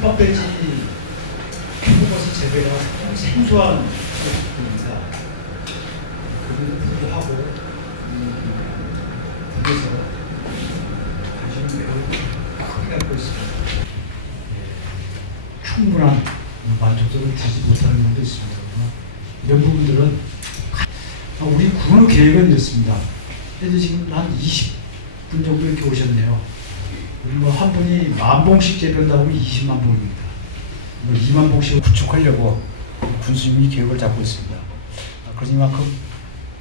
톱밥돼지 표고버섯 재배가 좀 생소한 것입니다. 그럼에도 불구하고 음, 북에서 관심을 매우 크게 갖고 있습니다. 예, 충분한 만족도를 주지 못하는 면도 있습니다. 이런 부분들은 아, 우리 군의 계획은 이렇습니다. 그래도 지금 한 20분 정도 이렇게 오셨네요. 우리 뭐한 분이 만 봉씩 재배한다고 하면 20만 봉입니다. 뭐 2만 봉씩을 구축하려고 군수님이 계획을 잡고 있습니다. 아, 그러니만큼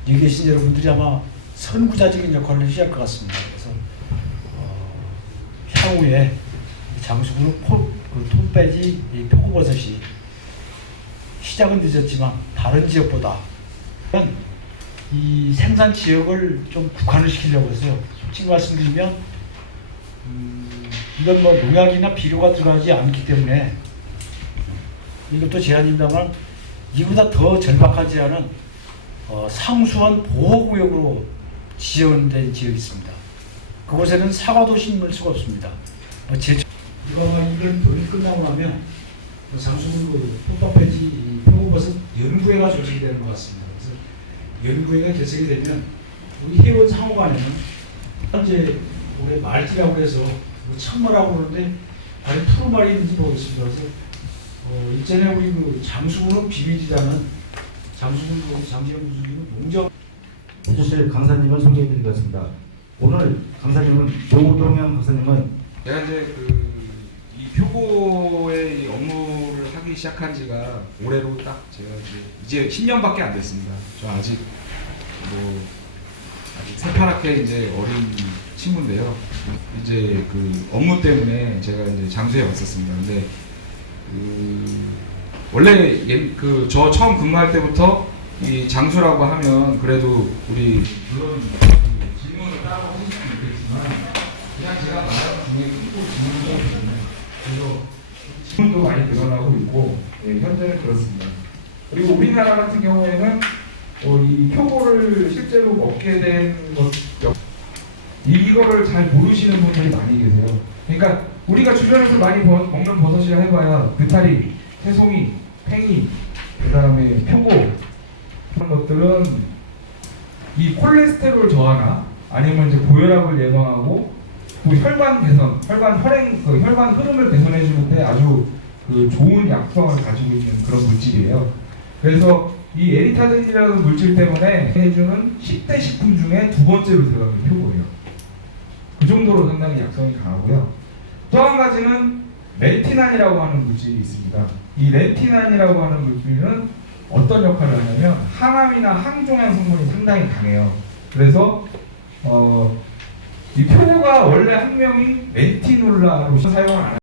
여기 계신 여러분들이 아마 선구자적인 역할을 해주실 것 같습니다. 그래서 어, 향후에 포, 그 톱배지 이 표고버섯이 시작은 늦었지만 다른 지역보다 이 생산 지역을 좀 국한을 시키려고 해서요. 솔직히 말씀드리면 음, 이건 뭐 농약이나 비료가 들어가지 않기 때문에 이것도 제한입니다만 이보다 더 절박한 제한은 어, 상수원 보호구역으로 지정된 지역이 있습니다. 그곳에는 사과도 심을 수가 없습니다. 뭐 제... 이거 이런 교육이 끝나고 나면 뭐 상수군 그 톱밥해지 표고버섯 연구회가 조직이 되는 것 같습니다. 그래서 연구회가 개설이 되면 우리 회원 상호간에는 현재 올해 말띠라고 해서 뭐 천마라고 그러는데 과연 푸른말이 있는지 모르겠습니다. 그래서 어, 일전에 우리 그 장수군은 비밀이라는 장수군 그 장지영 교수님은 농정 해주실 강사님을 소개해드리겠습니다. 오늘 강사님은 조동현 강사님은 제가 이제 그이 표고의 이 업무를 하기 시작한 지가 올해로 딱 제가 이제 이제 10년밖에 안 됐습니다. 저 아직 뭐 아직 새파랗게 이제 어린 친구인데요. 이제 그 업무 때문에 제가 이제 장소에 왔었습니다. 근데 그 원래 그 저 처음 근무할 때부터 이 장수라고 하면 그래도 우리 물론 그 질문을 따로 하시면 모르겠지만 그냥 제가 말하는 중에 크고 질문이 있거든요. 그래서 질문도 많이 늘어나고 있고 예, 현재는 그렇습니다. 그리고 우리나라 같은 경우에는 어, 이 표고를 실제로 먹게 된 것, 이거를 잘 모르시는 분들이 많이 계세요. 그러니까 우리가 주변에서 많이 버- 먹는 버섯이라 해봐야 느타리, 새송이, 팽이, 그 다음에 표고 이런 것들은 이 콜레스테롤 저하나 아니면 이제 고혈압을 예방하고 또 혈관 개선, 혈관 혈행, 그 혈관 흐름을 개선해 주는데 아주 그 좋은 약성을 가지고 있는 그런 물질이에요. 그래서 이 에리타든이라는 물질 때문에 해주는 10대 식품 중에 두 번째로 들어가는 표고예요. 그 정도로 상당히 약성이 강하고요. 또 한 가지는 레티난이라고 하는 물질이 있습니다. 이 레티난이라고 하는 물질은 어떤 역할을 하냐면 항암이나 항종양 성분이 상당히 강해요. 그래서 어, 이 표고가 원래 학명이 레티놀라로 사용을 안